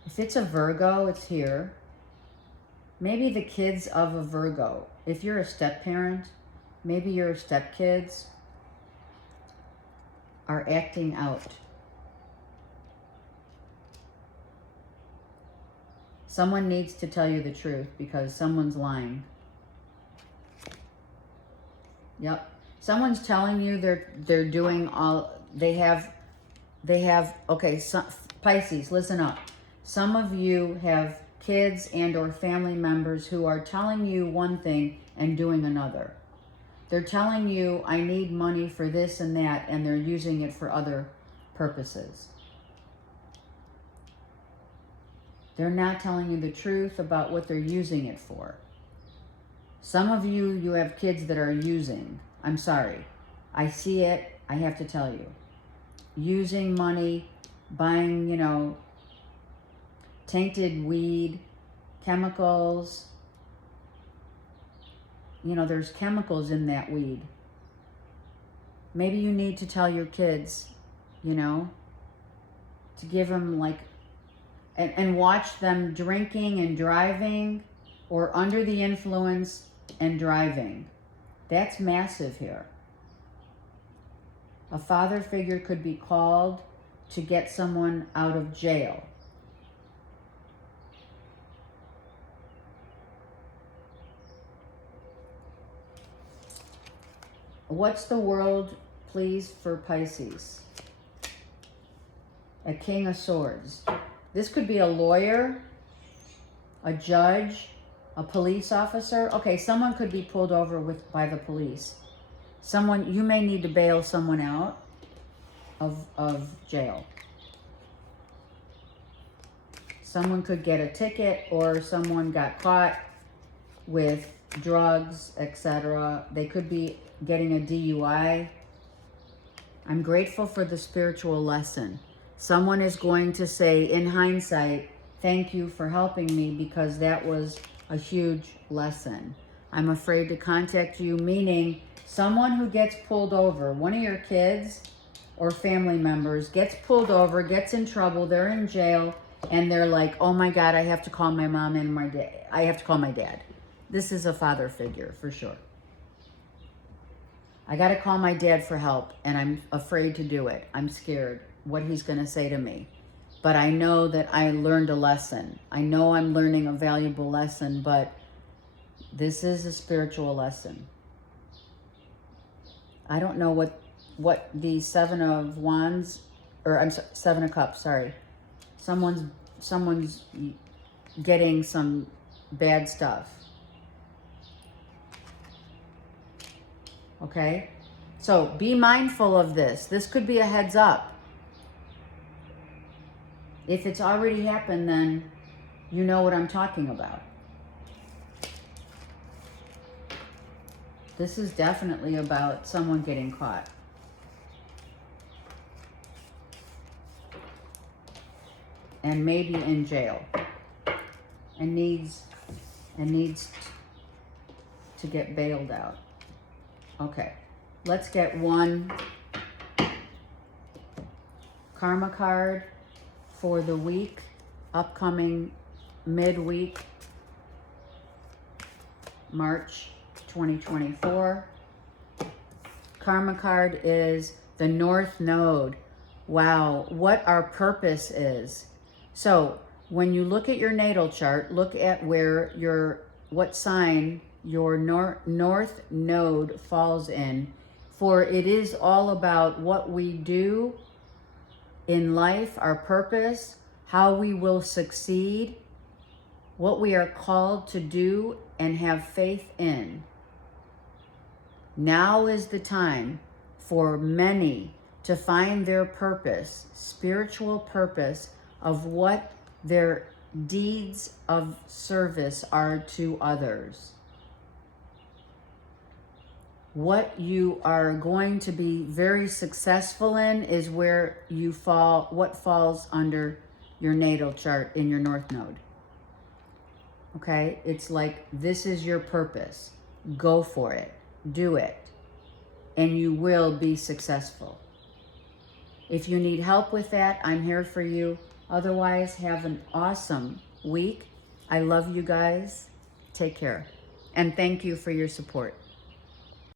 If it's a Virgo, it's here. Maybe the kids of a Virgo. If you're a step-parent, maybe your step-kids are acting out. Someone needs to tell you the truth because someone's lying. Yep. Someone's telling you they're doing all, they have, okay, so, Pisces, listen up. Some of you have kids and or family members who are telling you one thing and doing another. They're telling you, I need money for this and that, and they're using it for other purposes. They're not telling you the truth about what they're using it for. Some of you, you have kids that are using. I'm sorry. I see it. I have to tell you. Using money, buying, you know, tainted weed, chemicals. You know, there's chemicals in that weed. Maybe you need to tell your kids, you know, to give them like, and watch them drinking and driving or under the influence and driving. That's massive here. A father figure could be called to get someone out of jail. What's the world, please, for Pisces? A King of Swords. This could be a lawyer, a judge, a police officer. Okay, someone could be pulled over by the police. Someone, you may need to bail someone out of jail. Someone could get a ticket, or someone got caught with drugs, etc. They could be getting a DUI. I'm grateful for the spiritual lesson. Someone is going to say, in hindsight, thank you for helping me because that was a huge lesson. I'm afraid to contact you, meaning someone who gets pulled over, one of your kids or family members gets pulled over, gets in trouble, they're in jail, and they're like, oh my God, I have to call my mom and my dad. I have to call my dad. This is a father figure for sure. I got to call my dad for help, and I'm afraid to do it. I'm scared what he's going to say to me. But I know that I learned a lesson. I know I'm learning a valuable lesson, but this is a spiritual lesson. I don't know what the Seven of Wands, or I'm sorry, Seven of Cups, sorry. Someone's getting some bad stuff. Okay? So be mindful of this. This could be a heads up. If it's already happened, then you know what I'm talking about. This is definitely about someone getting caught. And maybe in jail. And needs to get bailed out. Okay. Let's get one karma card for the week, upcoming midweek, March 2024. Karma card is the North Node. Wow, what our purpose is. So when you look at your natal chart, look at where what sign your north node falls in, for it is all about what we do in life, our purpose, how we will succeed, what we are called to do and have faith in. Now is the time for many to find their purpose, spiritual purpose, of what their deeds of service are to others. What you are going to be very successful in is where you fall, what falls under your natal chart in your north node. Okay? It's like, this is your purpose. Go for it. Do it. And you will be successful. If you need help with that, I'm here for you. Otherwise, have an awesome week. I love you guys. Take care. And thank you for your support.